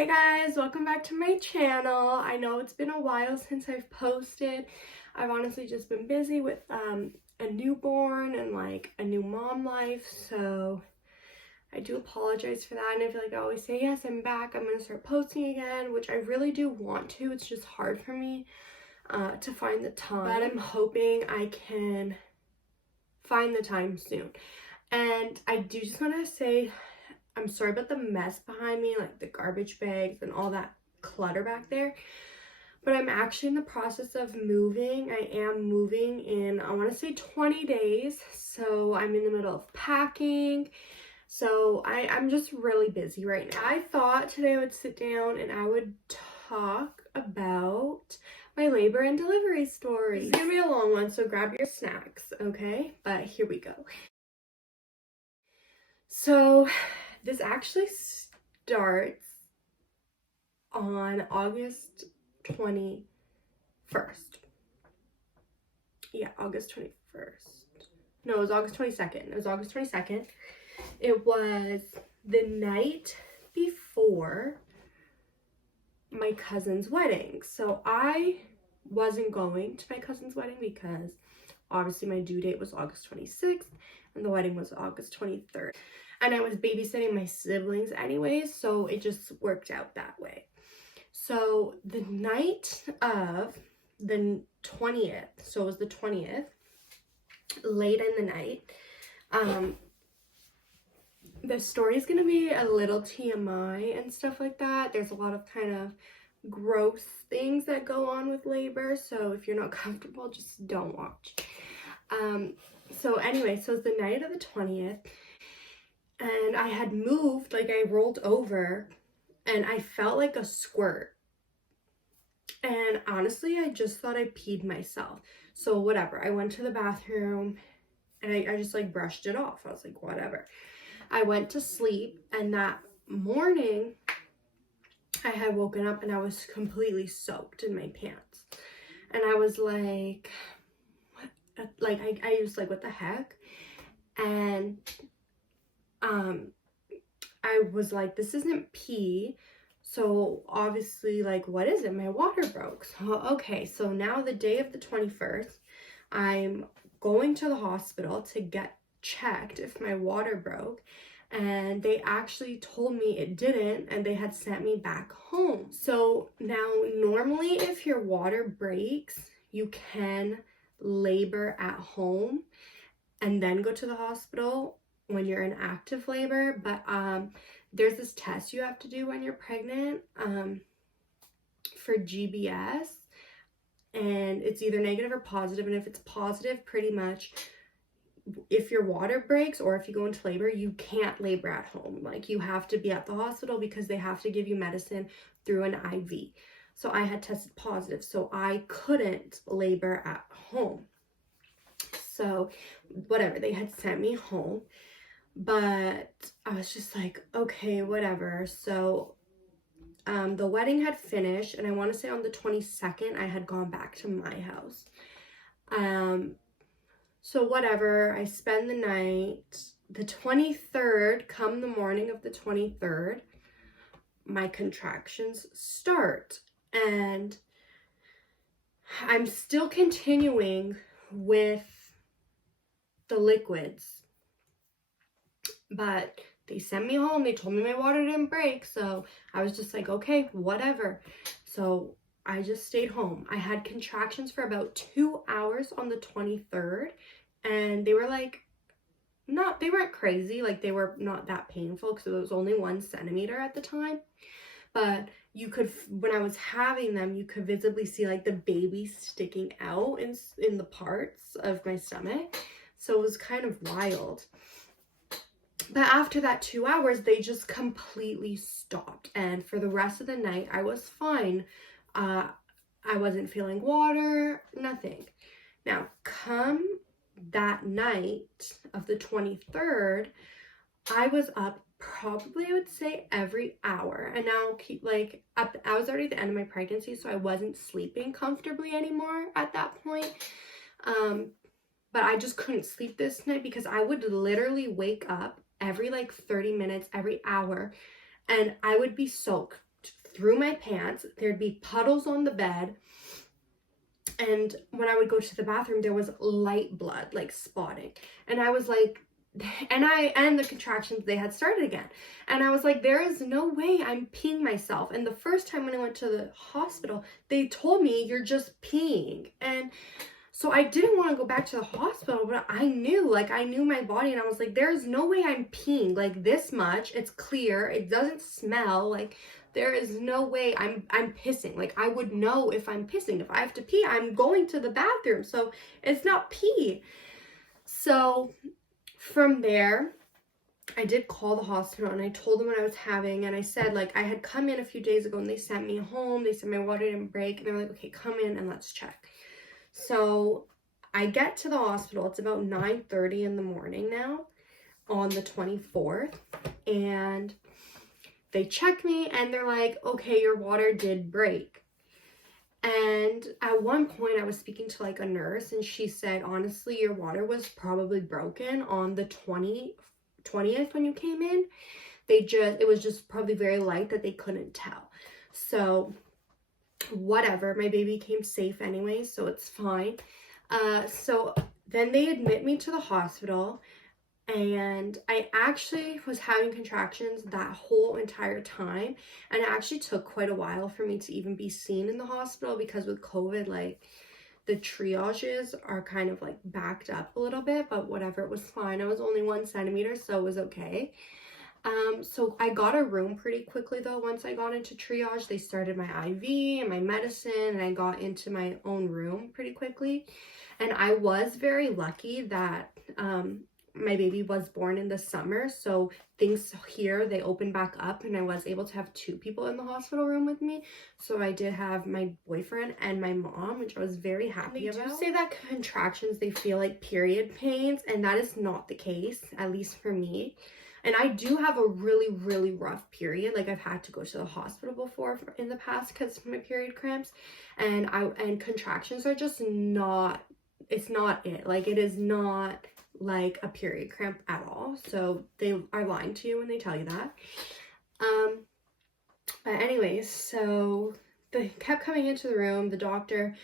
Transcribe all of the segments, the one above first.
Hey guys, welcome back to my channel. I know it's been a while since I've posted. I've honestly just been busy with a newborn and like a new mom life, so I do apologize for that. And I feel like I always say, yes, I'm back, I'm gonna start posting again, which I really do want to. It's just hard for me to find the time, but I'm hoping I can find the time soon. And I do just want to say I'm sorry about the mess behind me, like the garbage bags and all that clutter back there. But I'm actually in the process of moving. I am moving in, I want to say 20 days. So I'm in the middle of packing. So I'm just really busy right now. I thought today I would sit down and I would talk about my labor and delivery story. It's gonna be a long one, so grab your snacks, okay? But here we go. So this actually starts on August 21st. Yeah, August 21st. No, it was August 22nd. It was August 22nd. It was the night before my cousin's wedding. So I wasn't going to my cousin's wedding because obviously my due date was August 26th and the wedding was August 23rd. And I was babysitting my siblings anyways, so it just worked out that way. So the night of the 20th, so it was the 20th, late in the night, the story is going to be a little TMI and stuff like that. There's a lot of kind of gross things that go on with labor, so if you're not comfortable, just don't watch. So anyway, so it's the night of the 20th, and I had moved, like I rolled over, and I felt like a squirt. And honestly, I just thought I peed myself. So whatever, I went to the bathroom, and I just like brushed it off. I was like, whatever. I went to sleep, and that morning, I had woken up, and I was completely soaked in my pants. And I was like, what? Like, I was like, what the heck? And I was like, this isn't pee. So obviously, like, what is it? My water broke. So, okay, so now the day of the 21st, I'm going to the hospital to get checked if my water broke. And they actually told me it didn't, and they had sent me back home. So now, normally, if your water breaks, you can labor at home and then go to the hospital when you're in active labor. But there's this test you have to do when you're pregnant for GBS, and it's either negative or positive. And if it's positive, pretty much if your water breaks or if you go into labor, you can't labor at home. Like, you have to be at the hospital because they have to give you medicine through an IV. So I had tested positive, so I couldn't labor at home. So whatever, they had sent me home, but I was just like, okay, whatever. So the wedding had finished, and I want to say on the 22nd I had gone back to my house. So whatever, I spend the night. The 23rd, come the morning of the 23rd, my contractions start, and I'm still continuing with the liquids, but they sent me home. They told me my water didn't break, so I was just like, okay, whatever. So I just stayed home. I had contractions for about 2 hours on the 23rd, and they were like, they weren't crazy, like they were not that painful because it was only 1 centimeter at the time. But you could, when I was having them, you could visibly see like the baby sticking out in the parts of my stomach. So it was kind of wild. But after that 2 hours, they just completely stopped. And for the rest of the night, I was fine. I wasn't feeling water, nothing. Now, come that night of the 23rd, I was up probably, I would say, every hour. And now, like, I was already at the end of my pregnancy, so I wasn't sleeping comfortably anymore at that point. But I just couldn't sleep this night because I would literally wake up every like 30 minutes, every hour, and I would be soaked through my pants. There'd be puddles on the bed. And when I would go to the bathroom, there was light blood, like spotting. And I was like, and the contractions, they had started again. And I was like, there is no way I'm peeing myself. And the first time when I went to the hospital, they told me you're just peeing. And so I didn't want to go back to the hospital, but I knew my body, and I was like, there's no way I'm peeing like this much. It's clear. It doesn't smell. Like, there is no way I'm pissing. Like, I would know if I'm pissing. If I have to pee, I'm going to the bathroom. So it's not pee. So from there, I did call the hospital and I told them what I was having, and I said, like, I had come in a few days ago and they sent me home. They said my water didn't break, and they were like, okay, come in and let's check. So I get to the hospital. It's about 9:30 in the morning now on the 24th, and they check me and they're like, okay, your water did break. And at one point I was speaking to like a nurse, and she said, honestly, your water was probably broken on the 20th when you came in. It was just probably very light that they couldn't tell. So whatever, my baby came safe anyway, so it's fine. So then they admit me to the hospital, and I actually was having contractions that whole entire time, and it actually took quite a while for me to even be seen in the hospital, because with COVID, like, the triages are kind of like backed up a little bit, but whatever, it was fine. I was only 1 centimeter, so it was okay. So I got a room pretty quickly though. Once I got into triage, they started my IV and my medicine, and I got into my own room pretty quickly. And I was very lucky that my baby was born in the summer, so things here, they opened back up, and I was able to have 2 people in the hospital room with me. So I did have my boyfriend and my mom, which I was very happy about. They do say that contractions, they feel like period pains, and that is not the case, at least for me. And I do have a really, really rough period. Like, I've had to go to the hospital before in the past because of my period cramps. And contractions are just not, it's not it. Like, it is not like a period cramp at all. So they are lying to you when they tell you that. But anyways, so they kept coming into the room, the doctor,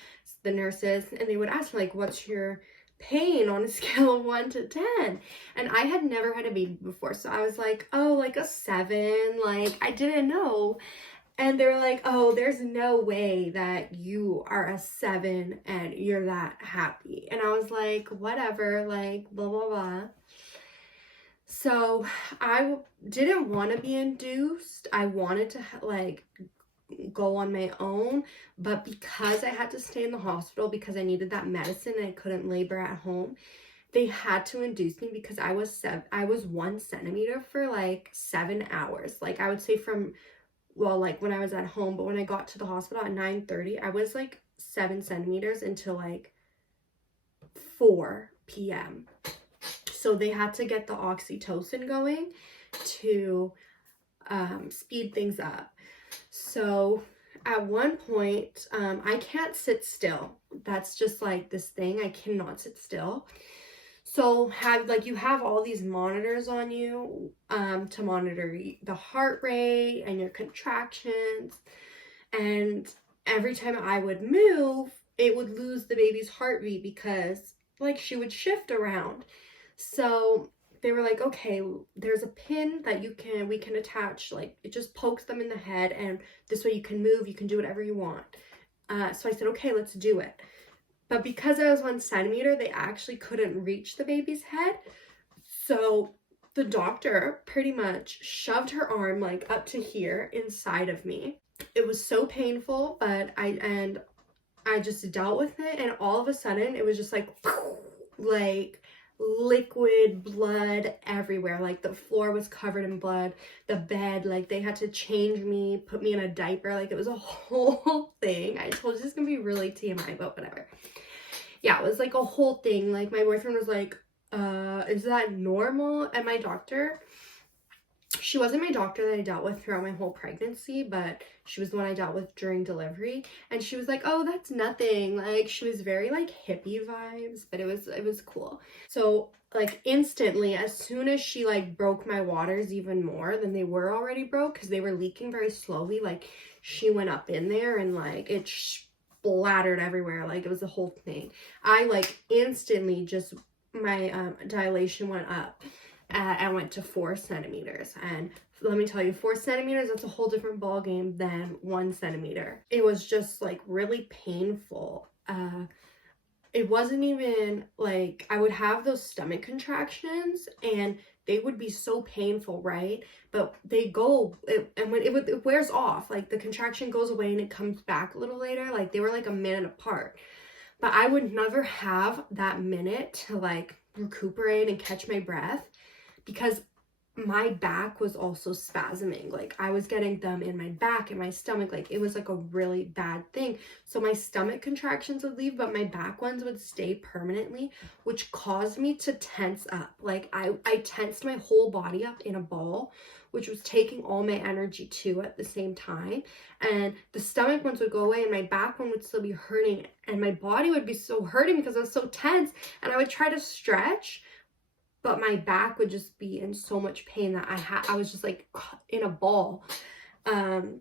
the nurses, and they would ask me, like, what's your pain on a scale of 1 to 10? And I had never had a baby before, so I was like, oh, like a 7. Like, I didn't know. And they were like, oh, there's no way that you are a 7 and you're that happy. And I was like, whatever, like, blah blah blah. So I didn't want to be induced. I wanted to like go on my own, but because I had to stay in the hospital because I needed that medicine and I couldn't labor at home, they had to induce me because I was 1 centimeter for like 7 hours. Like, I would say from, well, like when I was at home, but when I got to the hospital at 9:30, I was like 7 centimeters until like 4 p.m. So they had to get the oxytocin going to speed things up. So at one point, I can't sit still. That's just like this thing. I cannot sit still. So you have all these monitors on you to monitor the heart rate and your contractions. And every time I would move, it would lose the baby's heartbeat because like she would shift around. So they were like, okay, there's a pin that we can attach, like it just pokes them in the head, and this way you can move, you can do whatever you want. So I said, okay, let's do it. But because I was 1 centimeter, they actually couldn't reach the baby's head. So the doctor pretty much shoved her arm like up to here inside of me. It was so painful, but I just dealt with it, and all of a sudden it was just like liquid blood everywhere. Like the floor was covered in blood, the bed, like they had to change me, put me in a diaper, like it was a whole thing. I told you this is gonna be really TMI, but whatever. Yeah, it was like a whole thing. Like my boyfriend was like, is that normal? And my doctor, she wasn't my doctor that I dealt with throughout my whole pregnancy, but she was the one I dealt with during delivery. And she was like, oh, that's nothing. Like, she was very like hippie vibes, but it was cool. So like instantly, as soon as she like broke my waters even more than they were already broke, because they were leaking very slowly, like she went up in there and like it splattered everywhere. Like it was a whole thing. I like instantly just, my dilation went up. I went to 4 centimeters, and let me tell you, 4 centimeters, that's a whole different ball game than 1 centimeter. It was just like really painful. It wasn't even like, I would have those stomach contractions and they would be so painful, right? But they go, and when it wears off, like the contraction goes away and it comes back a little later. Like they were like a minute apart, but I would never have that minute to like recuperate and catch my breath, because my back was also spasming. Like I was getting them in my back and my stomach. Like it was like a really bad thing. So my stomach contractions would leave, but my back ones would stay permanently, which caused me to tense up. Like I tensed my whole body up in a ball, which was taking all my energy too at the same time. And the stomach ones would go away and my back one would still be hurting, and my body would be so hurting because I was so tense. And I would try to stretch, but my back would just be in so much pain that I was just like in a ball. And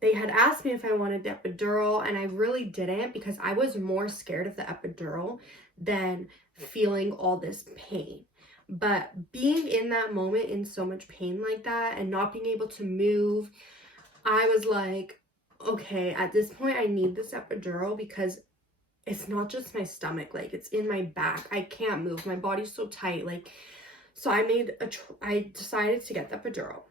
they had asked me if I wanted the epidural, and I really didn't, because I was more scared of the epidural than feeling all this pain. But being in that moment in so much pain like that and not being able to move, I was like, okay, at this point I need this epidural, because it's not just my stomach, like it's in my back. I can't move, my body's so tight. Like, so I decided to get the epidural.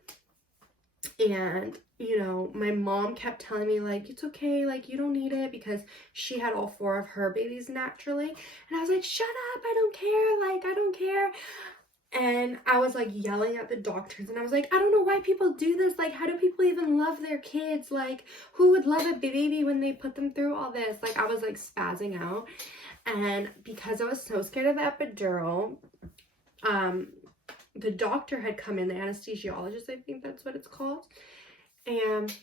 And you know, my mom kept telling me like, it's okay, like you don't need it, because she had all 4 of her babies naturally. And I was like, shut up, I don't care, like I don't care. And I was like yelling at the doctors, and I was like, I don't know why people do this. Like, how do people even love their kids? Like, who would love a baby when they put them through all this? Like, I was like spazzing out. And because I was so scared of the epidural, the doctor had come in, the anesthesiologist, I think that's what it's called. And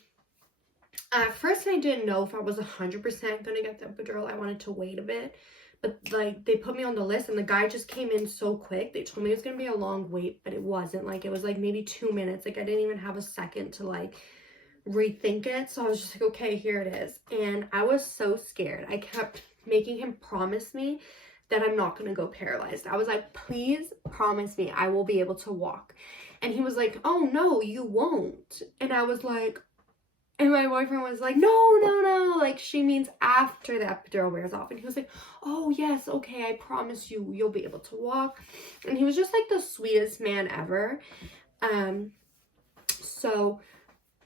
at first I didn't know if I was 100% going to get the epidural. I wanted to wait a bit. But like they put me on the list, and the guy just came in so quick. They told me it was gonna be a long wait, but it wasn't. Like it was like maybe 2 minutes. Like I didn't even have a second to like rethink it. So I was just like, okay, here it is. And I was so scared. I kept making him promise me that I'm not gonna go paralyzed. I was like, please promise me I will be able to walk. And he was like, oh no, you won't. And I was like, and my boyfriend was like, no, like she means after the epidural wears off. And he was like, oh yes, okay, I promise you, you'll be able to walk. And he was just like the sweetest man ever. So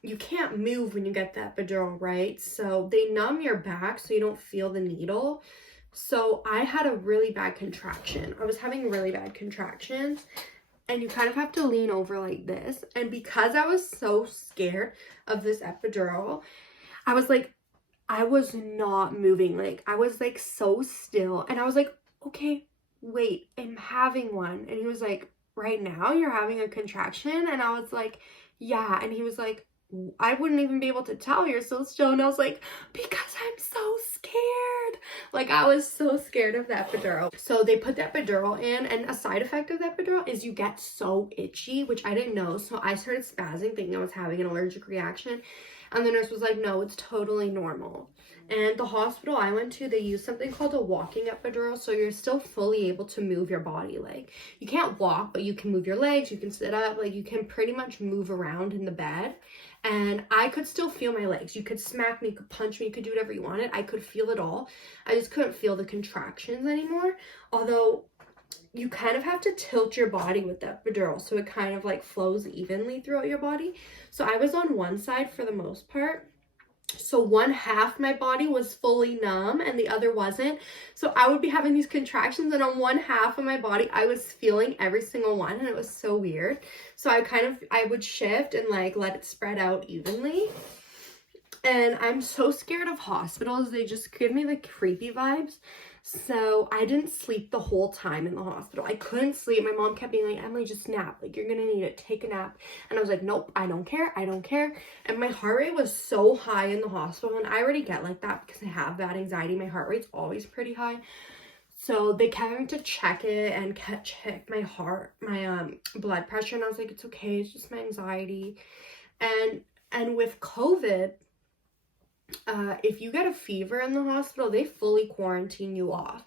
you can't move when you get the epidural, right? So they numb your back so you don't feel the needle. So I had a really bad contraction. I was having really bad contractions. And you kind of have to lean over like this. And because I was so scared of this epidural, I was like, I was not moving. Like, I was like so still. And I was like, okay, wait, I'm having one. And he was like, right now you're having a contraction? And I was like, yeah. And he was like, I wouldn't even be able to tell, you're so still. And I was like, because I'm so scared. Like I was so scared of the epidural. So they put the epidural in, and a side effect of the epidural is you get so itchy, which I didn't know. So I started spazzing thinking I was having an allergic reaction. And the nurse was like, no, it's totally normal. And the hospital I went to, they use something called a walking epidural. So you're still fully able to move your body. Like you can't walk, but you can move your legs, you can sit up, like you can pretty much move around in the bed. And I could still feel my legs. You could smack me, you could punch me, you could do whatever you wanted. I could feel it all. I just couldn't feel the contractions anymore. Although you kind of have to tilt your body with the epidural so it kind of like flows evenly throughout your body. So I was on one side for the most part. So one half my body was fully numb and the other wasn't. So I would be having these contractions, and on one half of my body I was feeling every single one, and it was so weird. So I would shift and like let it spread out evenly. And I'm so scared of hospitals. They just give me the creepy vibes. So I didn't sleep the whole time in the hospital. I couldn't sleep. My mom kept being like, Emily, just nap. Like, you're gonna need it. Take a nap. And I was like, nope, I don't care. I don't care. And my heart rate was so high in the hospital. And I already get like that because I have that anxiety. My heart rate's always pretty high. So they kept having to check it and check my heart, my blood pressure. And I was like, it's okay. It's just my anxiety. And with COVID, if you get a fever in the hospital, they fully quarantine you off.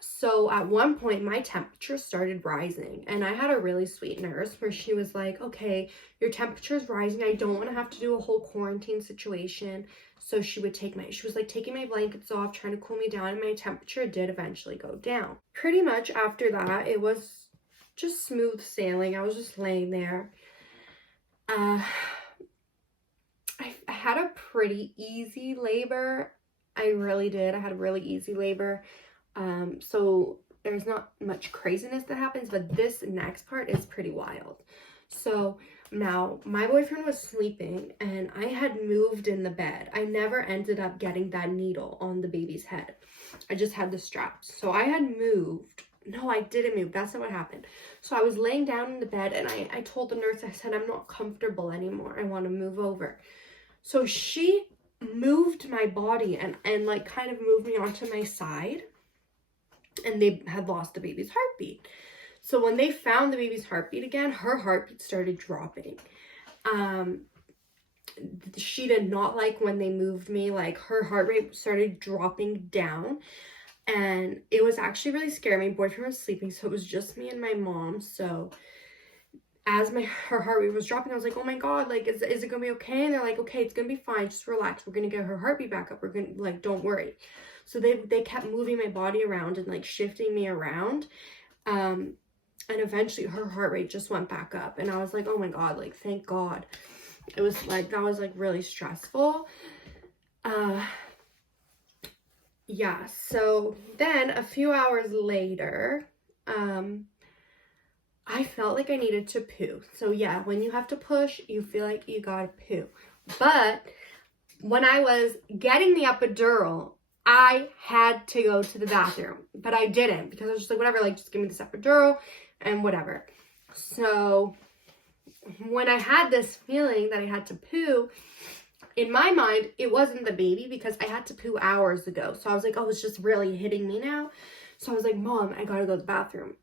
So at one point my temperature started rising, and I had a really sweet nurse where she was like, okay, your temperature is rising. I don't want to have to do a whole quarantine situation. So she was like taking my blankets off, trying to cool me down, and my temperature did eventually go down. Pretty much after that, it was just smooth sailing. I was just laying there. I had a pretty easy labor. I really did. I had a really easy labor. So there's not much craziness that happens, but this next part is pretty wild. So now my boyfriend was sleeping and I had moved in the bed. I never ended up getting that needle on the baby's head. I just had the straps. So I had moved. No, I didn't move. That's not what happened. So I was laying down in the bed and I told the nurse, I said, I'm not comfortable anymore. I want to move over. So she moved my body and like kind of moved me onto my side, and they had lost the baby's heartbeat. So when they found the baby's heartbeat again, her heartbeat started dropping. She did not like when they moved me. Like, her heart rate started dropping down, and it was actually really scary. My boyfriend was sleeping, so it was just me and my mom. So as her heart rate was dropping, I was like, oh my god, like, is it gonna be okay? And they're like, okay, it's gonna be fine, just relax, we're gonna get her heartbeat back up, we're gonna, like, don't worry. So they kept moving my body around and like shifting me around, and eventually her heart rate just went back up, and I was like, oh my god, like, thank god. It was like, that was like really stressful. Yeah, so then a few hours later, I felt like I needed to poo. So yeah, when you have to push, you feel like you gotta poo. But when I was getting the epidural, I had to go to the bathroom, but I didn't, because I was just like, whatever, like, just give me this epidural and whatever. So when I had this feeling that I had to poo, in my mind, it wasn't the baby, because I had to poo hours ago. So I was like, oh, it's just really hitting me now. So I was like, Mom, I gotta go to the bathroom.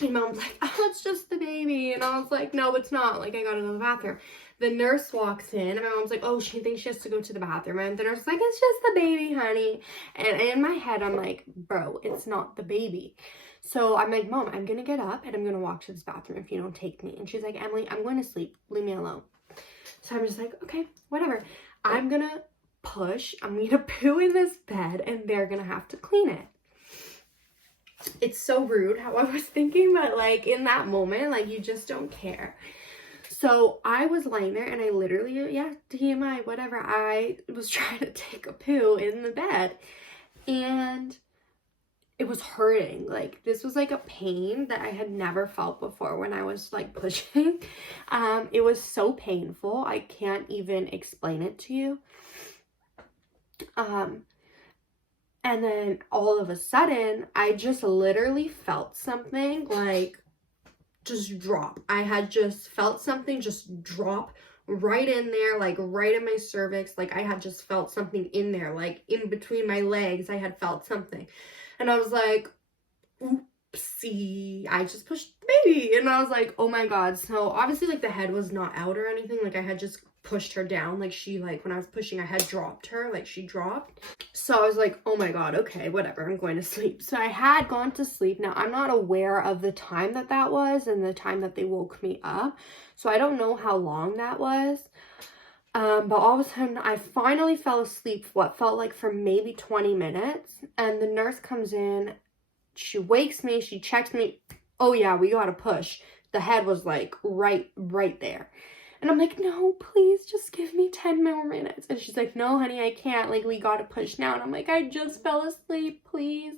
And Mom's like, oh, it's just the baby. And I was like, no, it's not. Like, I gotta go to the bathroom. The nurse walks in, and my mom's like, oh, she thinks she has to go to the bathroom. And the nurse is like, it's just the baby, honey. And in my head, I'm like, bro, it's not the baby. So I'm like, Mom, I'm gonna get up and I'm gonna walk to this bathroom if you don't take me. And she's like, Emily, I'm going to sleep. Leave me alone. So I'm just like, okay, whatever. I'm gonna push. I'm gonna poo in this bed, and they're gonna have to clean it. It's so rude how I was thinking, but like in that moment, like, you just don't care. So I was laying there, and I literally, yeah, TMI, whatever, I was trying to take a poo in the bed, and it was hurting. Like, this was like a pain that I had never felt before when I was like pushing. It was so painful. I can't even explain it to you. And then all of a sudden, I just literally felt something like just drop. I had just felt something just drop right in there, like right in my cervix. Like, I had just felt something in there, like in between my legs. I had felt something. And I was like, oopsie, I just pushed the baby. And I was like, oh my god. So obviously, like, the head was not out or anything. Like, I had just pushed her down. Like, she, like, when I was pushing, I had dropped her. Like, she dropped. So I was like, oh my god, okay, whatever, I'm going to sleep. So I had gone to sleep. Now, I'm not aware of the time that was and the time that they woke me up. So I don't know how long that was. But all of a sudden, I finally fell asleep, what felt like for maybe 20 minutes. And the nurse comes in, she wakes me, she checks me. Oh yeah, we gotta push. The head was like right there. And I'm like, no, please just give me 10 more minutes. And she's like, no, honey, I can't. Like, we gotta push now. And I'm like, I just fell asleep, please.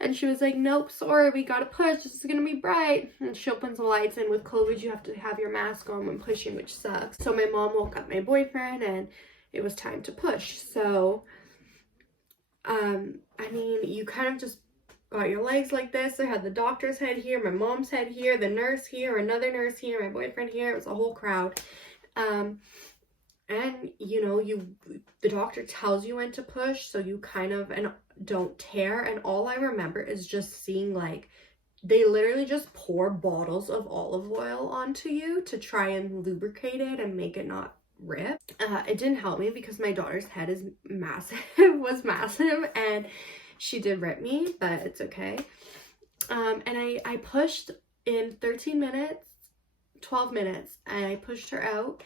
And she was like, nope, sorry, we gotta push. This is gonna be bright. And she opens the lights, and with COVID, you have to have your mask on when pushing, which sucks. So my mom woke up my boyfriend, and it was time to push. So I mean, you kind of just got your legs like this. I had the doctor's head here, my mom's head here, the nurse here, another nurse here, my boyfriend here. It was a whole crowd. And you know, the doctor tells you when to push, so you kind of and don't tear. And all I remember is just seeing like they literally just pour bottles of olive oil onto you to try and lubricate it and make it not rip. It didn't help me because my daughter's head is massive, was massive, and she did rip me, but it's okay. And I pushed in 13 minutes, 12 minutes, and I pushed her out.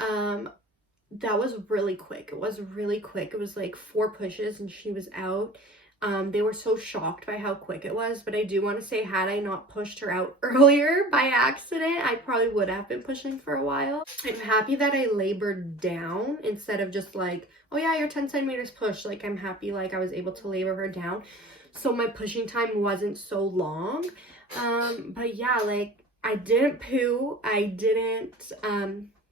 That was really quick. It was really quick. It was like 4 pushes and she was out. They were so shocked by how quick it was, but I do want to say, had I not pushed her out earlier by accident, I probably would have been pushing for a while. I'm happy that I labored down instead of just like, oh yeah, you're 10 centimeters push. Like, I'm happy like I was able to labor her down, so my pushing time wasn't so long. But yeah, like I didn't poo, I didn't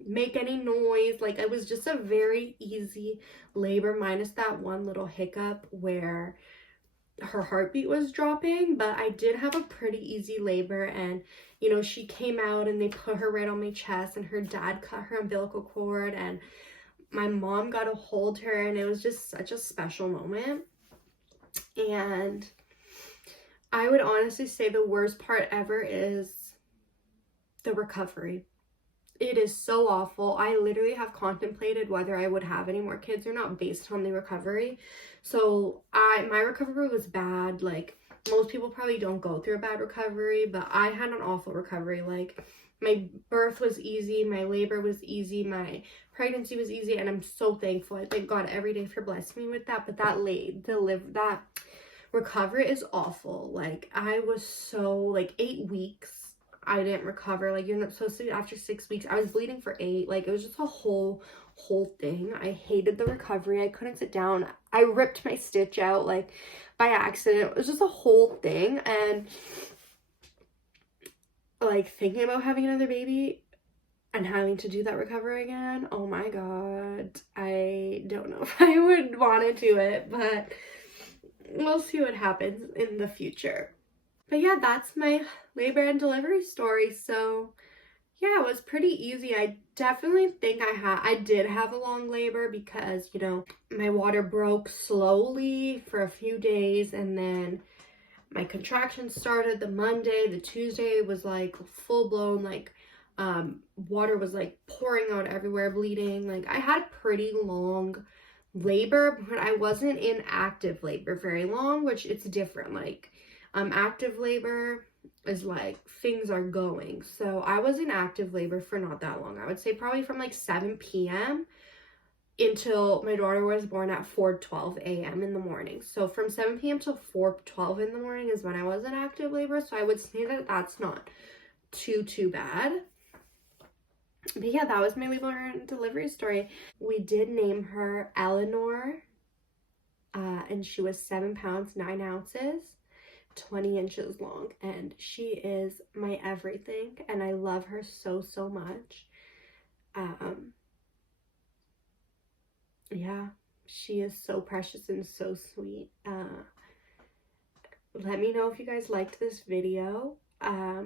make any noise. Like, it was just a very easy labor, minus that one little hiccup where her heartbeat was dropping. But I did have a pretty easy labor, and you know, she came out and they put her right on my chest, and her dad cut her umbilical cord, and my mom got to hold her, and it was just such a special moment. And I would honestly say the worst part ever is the recovery. It is so awful. I literally have contemplated whether I would have any more kids or not based on the recovery. So my recovery was bad. Like, most people probably don't go through a bad recovery, but I had an awful recovery. Like, my birth was easy, my labor was easy, my pregnancy was easy, and I'm so thankful. I thank God every day for blessing me with that. But that recovery is awful. Like, I was so, like, 8 weeks I didn't recover. Like, you're not supposed to, after 6 weeks, I was bleeding for 8. Like, it was just a whole thing. I hated the recovery. I couldn't sit down. I ripped my stitch out, like, by accident. It was just a whole thing. And like, thinking about having another baby and having to do that recovery again, oh my God, I don't know if I would want to do it, but we'll see what happens in the future. But yeah, that's my labor and delivery story. So yeah, it was pretty easy. I definitely think I did have a long labor because, you know, my water broke slowly for a few days, and then my contractions started the Monday. The Tuesday was like full blown, like water was like pouring out everywhere, bleeding. Like, I had a pretty long labor, but I wasn't in active labor very long, which it's different. Like, active labor is like things are going. So I was in active labor for not that long. I would say probably from like 7 p.m. until my daughter was born at 4:12 a.m. in the morning. So from 7 p.m. till 4:12 in the morning is when I was in active labor. So I would say that that's not too bad. But yeah, that was my labor and delivery story. We did name her Eleanor, and she was 7 pounds 9 ounces. 20 inches long, and she is my everything, and I love her so much. Yeah, she is so precious and so sweet. Let me know if you guys liked this video. I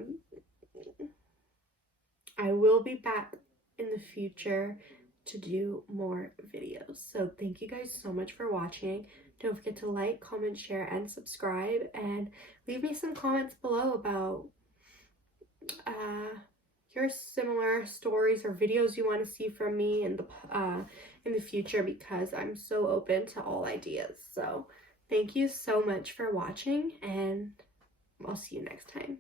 will be back in the future to do more videos, so thank you guys so much for watching. Don't forget to like, comment, share, and subscribe, and leave me some comments below about your similar stories or videos you want to see from me in the future, because I'm so open to all ideas. So thank you so much for watching, and I'll see you next time.